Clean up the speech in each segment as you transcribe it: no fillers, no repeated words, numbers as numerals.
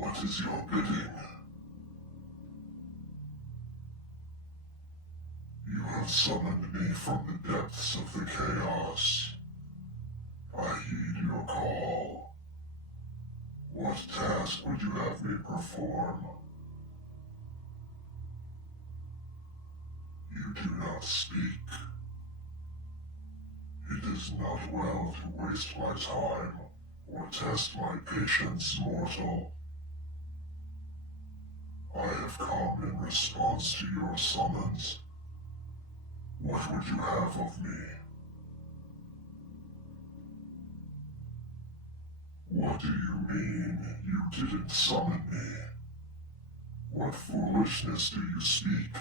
What is your bidding? You have summoned me from the depths of the chaos. I heed your call. What task would you have me perform? You do not speak. It is not well to waste my time or test my patience, mortal. I have come in response to your summons. What would you have of me? What do you mean you didn't summon me? What foolishness do you speak?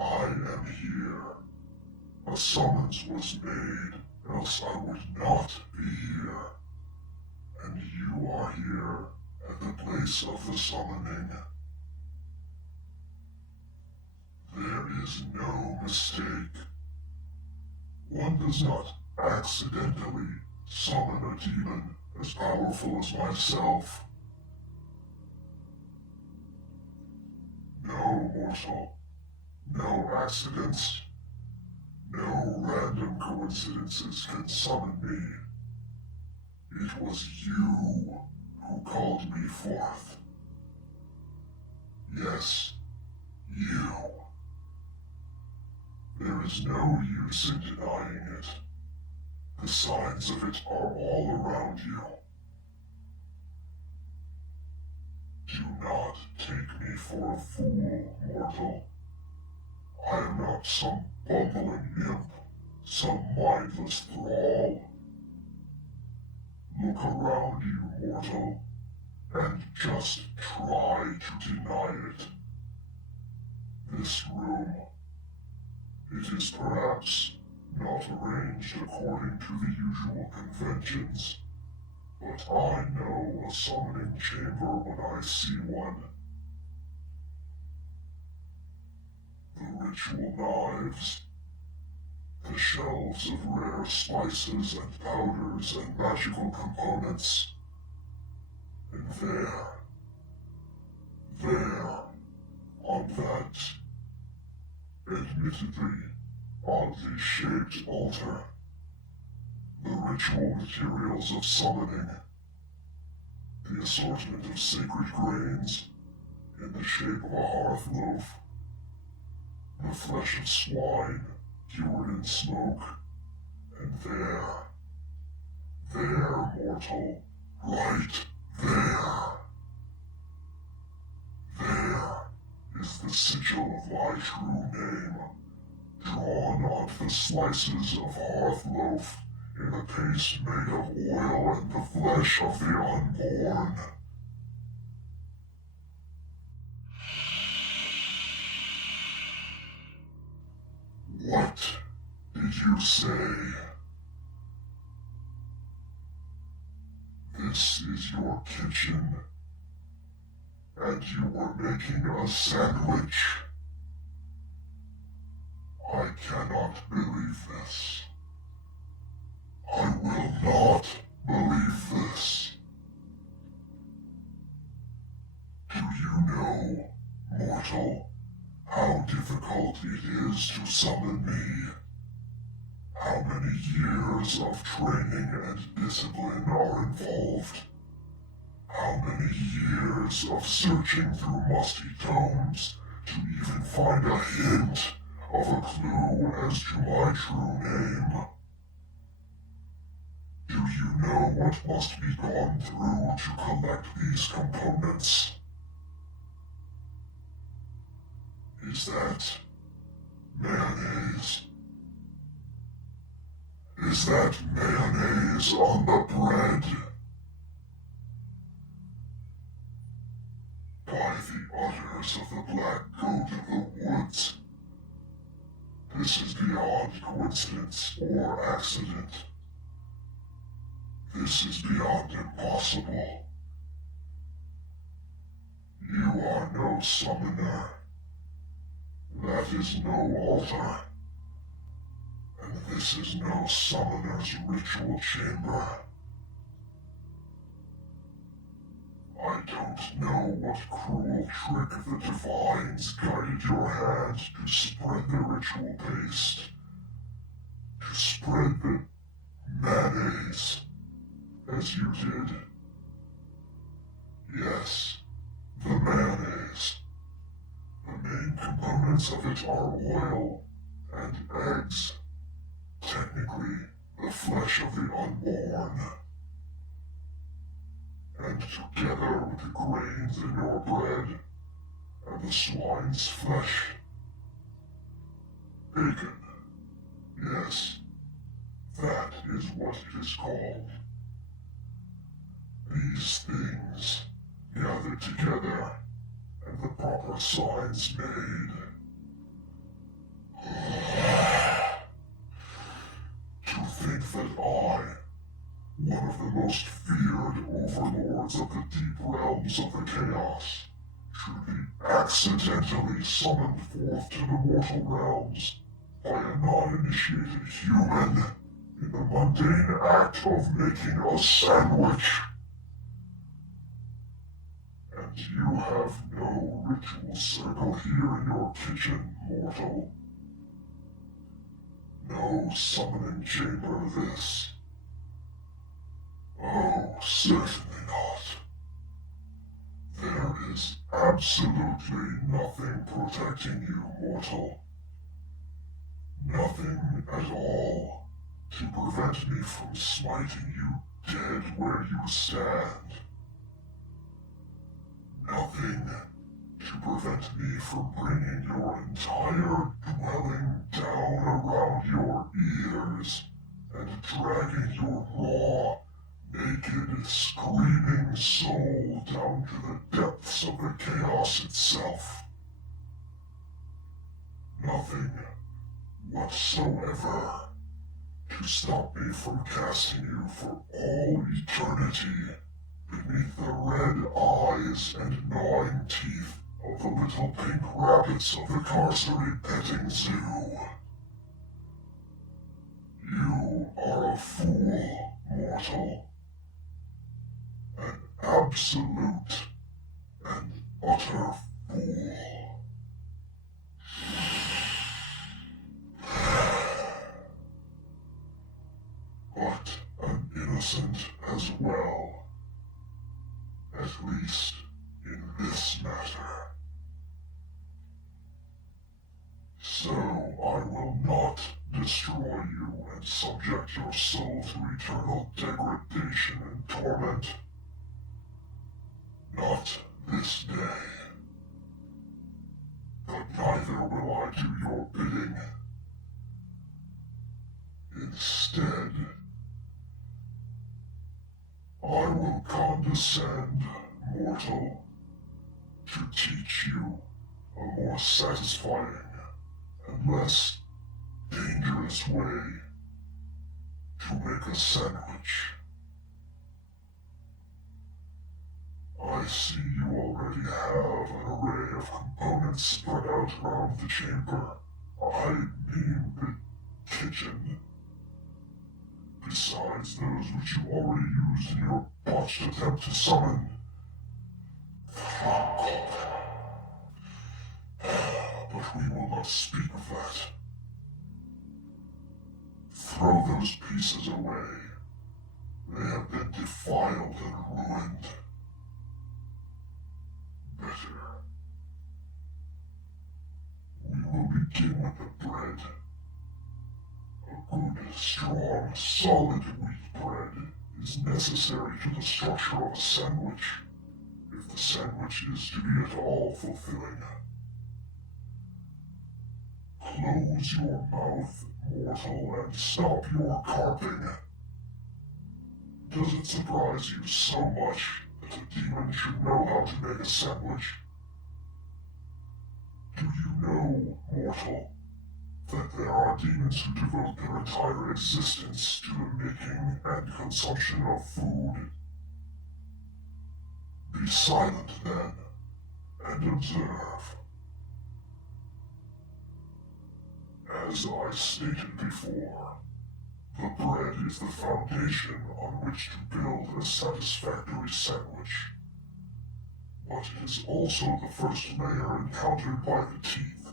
I am here. A summons was made, else I would not be here. And you are here at the place of the summoning. There is no mistake. One does not accidentally summon a demon as powerful as myself. No, mortal. No accidents. No random coincidences can summon me. It was you who called me forth. Yes, you. There is no use in denying it. The signs of it are all around you. Do not take me for a fool, mortal. I am not some bumbling imp, some mindless thrall. Look around you, mortal, and just try to deny it. This room, it is perhaps not arranged according to the usual conventions, but I know a summoning chamber when I see one. The ritual knives, the shelves of rare spices and powders and magical components, and there, on that, admittedly oddly shaped altar, the ritual materials of summoning, the assortment of sacred grains in the shape of a hearth loaf, the flesh of swine cured in smoke, and there, mortal, right there is the sigil of my true name, drawn on the slices of hearth loaf in a paste made of oil and the flesh of the unborn. What did you say? This is your kitchen, and you were making a sandwich. I cannot believe this. I will not believe this. Do you know, mortal, how difficult it is to summon me? How many years of training and discipline are involved? How many years of searching through musty tomes to even find a hint of a clue as to my true name? Do you know what must be gone through to collect these components? Is that mayonnaise? Is that mayonnaise on the bread? By the udders of the black goat of the woods, this is beyond coincidence or accident. This is beyond impossible. You are no summoner. That is no altar. And this is no summoner's ritual chamber. I don't know what cruel trick the divines guided your hand to spread the ritual paste. To spread the mayonnaise, as you did. Yes, the mayonnaise. The main components of it are oil and eggs. Technically, the flesh of the unborn. And together with the grains in your bread and the swine's flesh. Bacon. Yes, that is what it is called. These things gathered together and the proper signs made. To think that I, one of the most feared overlords of the deep realms of the chaos, should be accidentally summoned forth to the mortal realms by a non-initiated human in the mundane act of making a sandwich. And you have no ritual circle here in your kitchen, mortal. No summoning chamber this. Oh, certainly not. There is absolutely nothing protecting you, mortal. Nothing at all to prevent me from smiting you dead where you stand. Nothing to prevent me from bringing your entire dwelling down around your ears and dragging your raw, naked, screaming soul down to the depths of the chaos itself. Nothing whatsoever to stop me from casting you for all eternity beneath the red eyes and gnawing teeth of the little pink rabbits of the carcery petting zoo. You are a fool, mortal. An absolute and utter fool. But an innocent as well. At least in this matter. So I will not destroy you and subject your soul to eternal degradation and torment. Not this day. But neither will I do your bidding. Instead, I will condescend, mortal, to teach you a more satisfying and less dangerous way to make a sandwich. I see you already have an array of components spread out around the chamber. I mean the kitchen. Besides those which you already used in your botched attempt to summon. But we will not speak of that. Throw those pieces away. They have been defiled and ruined. Better. We will begin with the bread. A good, strong, solid wheat bread is necessary to the structure of a sandwich, if the sandwich is to be at all fulfilling. Close your mouth, mortal, and stop your carping. Does it surprise you so much that a demon should know how to make a sandwich? Do you know, mortal, that there are demons who devote their entire existence to the making and consumption of food? Be silent, then, and observe. As I stated before, the bread is the foundation on which to build a satisfactory sandwich. but it is also the first layer encountered by the teeth,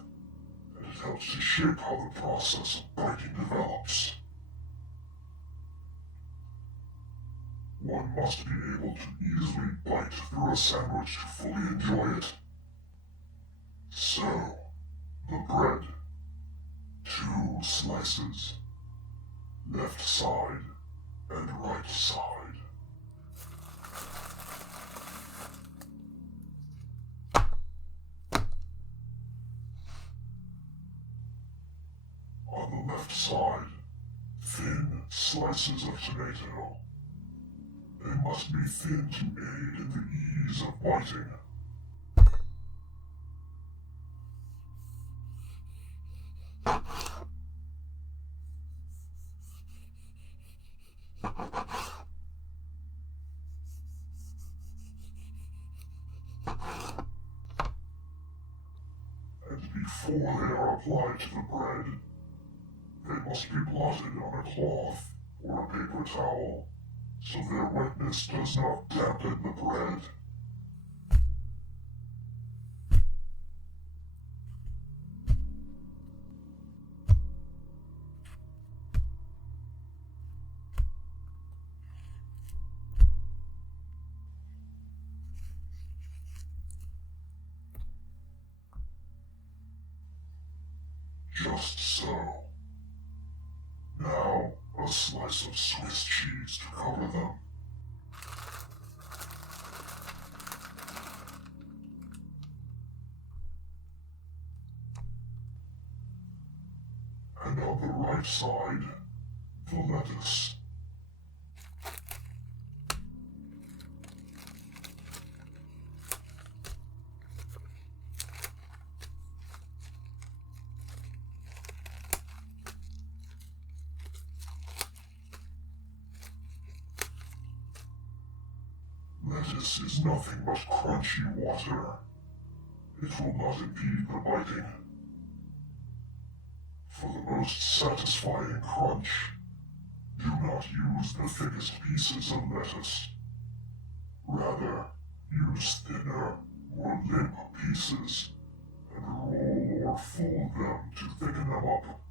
and it helps to shape how the process of biting develops. One must be able to easily bite through a sandwich to fully enjoy it. So, the bread. 2 slices. Left side and right side. On the left side, thin slices of tomato. They must be thin to aid in the ease of biting. And before they are applied to the bread, they must be blotted on a cloth or a paper towel, so their wetness does not dampen the bread. Just so. Now, a slice of Swiss cheese to cover them. And on the right side, the lettuce. Lettuce is nothing but crunchy water. It will not impede the biting. For the most satisfying crunch, do not use the thickest pieces of lettuce. Rather, use thinner, more limp pieces, and roll or fold them to thicken them up.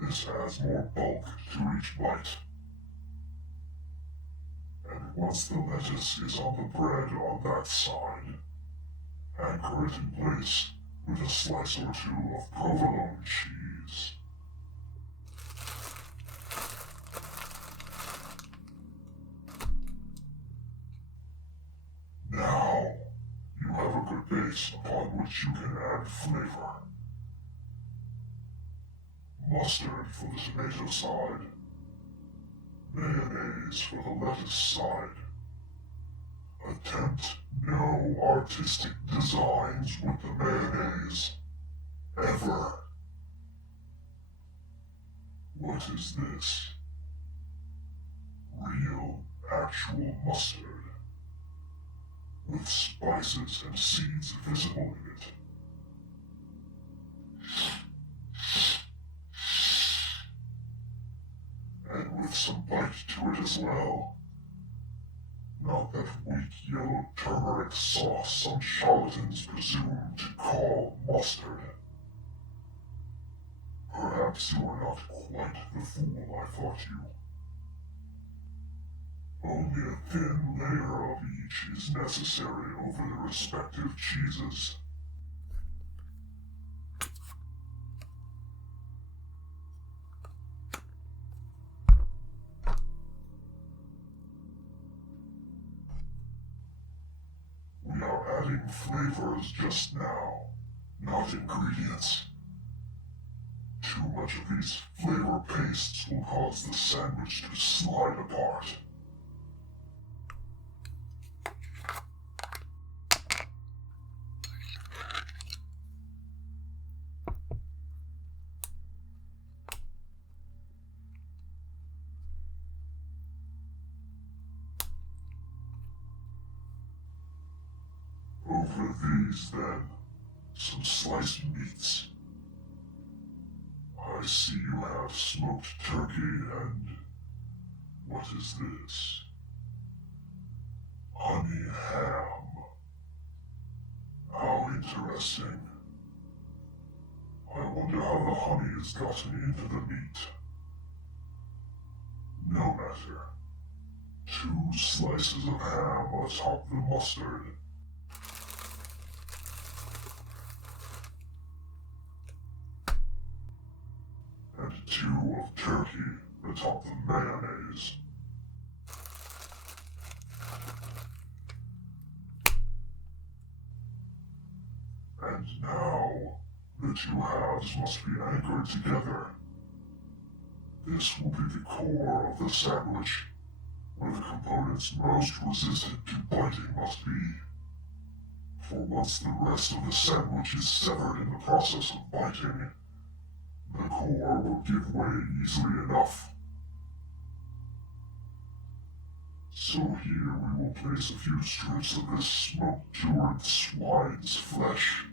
This adds more bulk to each bite. And once the lettuce is on the bread on that side, anchor it in place with a slice or 2 of provolone cheese. Now, you have a good base upon which you can add flavor. Mustard for the tomato side. Mayonnaise for the lettuce side. Attempt no artistic designs with the mayonnaise. Ever. What is this? Real, actual mustard. With spices and seeds visible in it. And with some bite to it as well. Not that weak yellow turmeric sauce some charlatans presume to call mustard. Perhaps you are not quite the fool I thought you. Only a thin layer of each is necessary over the respective cheeses. We are adding flavors just now, not ingredients. Too much of these flavor pastes will cause the sandwich to slide apart. Over these, then, some sliced meats. I see you have smoked turkey and... what is this? Honey ham. Interesting. I wonder how the honey has gotten into the meat. No matter. 2 slices of ham atop the mustard. And 2 of turkey atop the mayonnaise. And now, the 2 halves must be anchored together. This will be the core of the sandwich, where the components most resistant to biting must be. For once the rest of the sandwich is severed in the process of biting, the core will give way easily enough. So here we will place a few strips of this smoke-cured swine's flesh.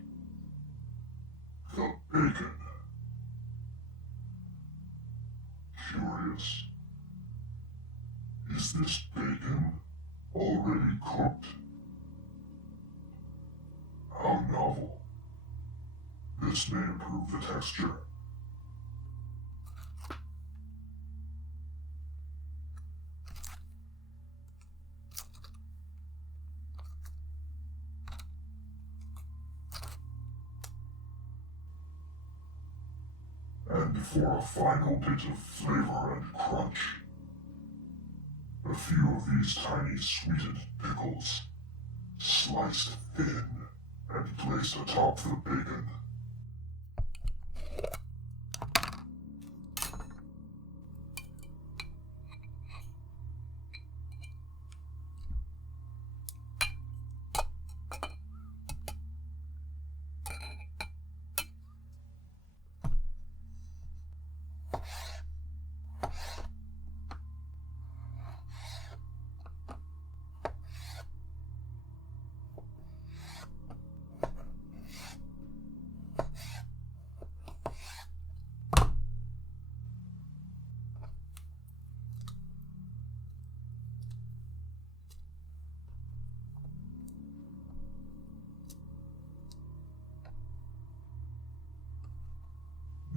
The bacon. Curious. Is this bacon already cooked? How novel. This may improve the texture. And for a final bit of flavor and crunch, a few of these tiny sweetened pickles, sliced thin and placed atop the bacon.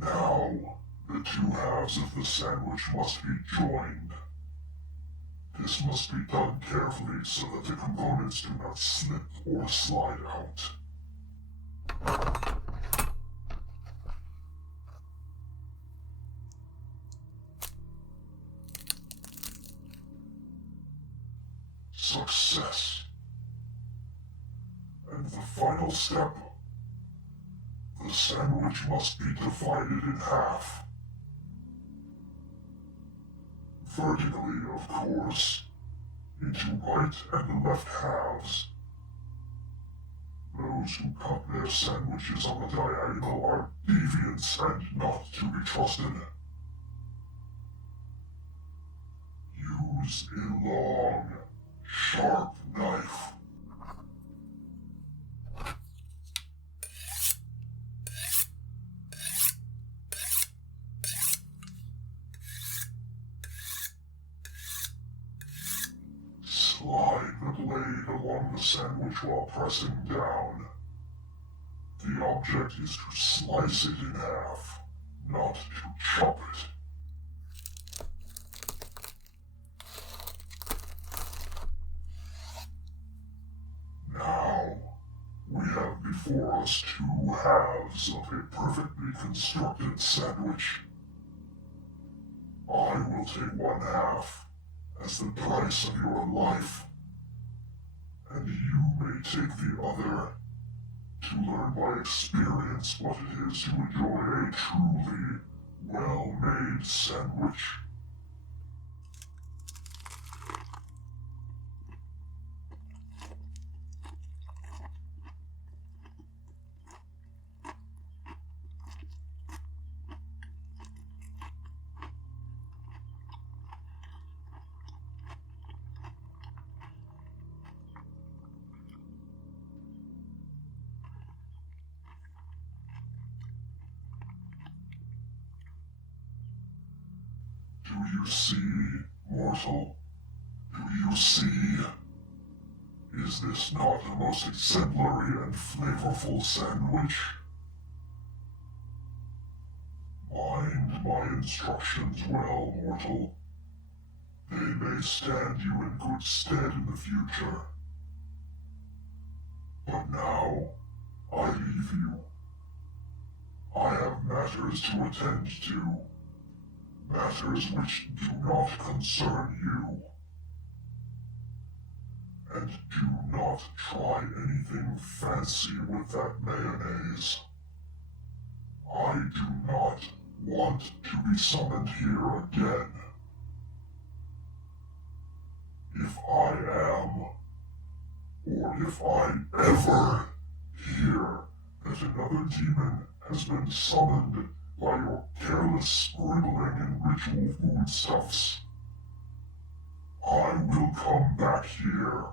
Now, the 2 halves of the sandwich must be joined. This must be done carefully so that the components do not slip or slide out. Success. And the final step. The sandwich must be divided in half. Vertically, of course, into right and left halves. Those who cut their sandwiches on the diagonal are deviants and not to be trusted. Use a long, sharp knife. Slide the blade along the sandwich while pressing down. The object is to slice it in half, not to chop it. Now, we have before us 2 halves of a perfectly constructed sandwich. I will take 1 half as the price of your life, and you may take the other to learn by experience what it is to enjoy a truly well-made sandwich. Do you see, mortal? Do you see? Is this not a most exemplary and flavorful sandwich? Mind my instructions well, mortal. They may stand you in good stead in the future. But now, I leave you. I have matters to attend to. Matters which do not concern you. And do not try anything fancy with that mayonnaise. I do not want to be summoned here again. If I am, or if I ever hear that another demon has been summoned by your careless scribbling in ritual foodstuffs, I will come back here,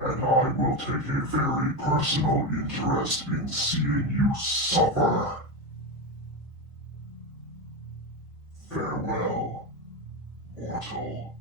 and I will take a very personal interest in seeing you suffer. Farewell, mortal.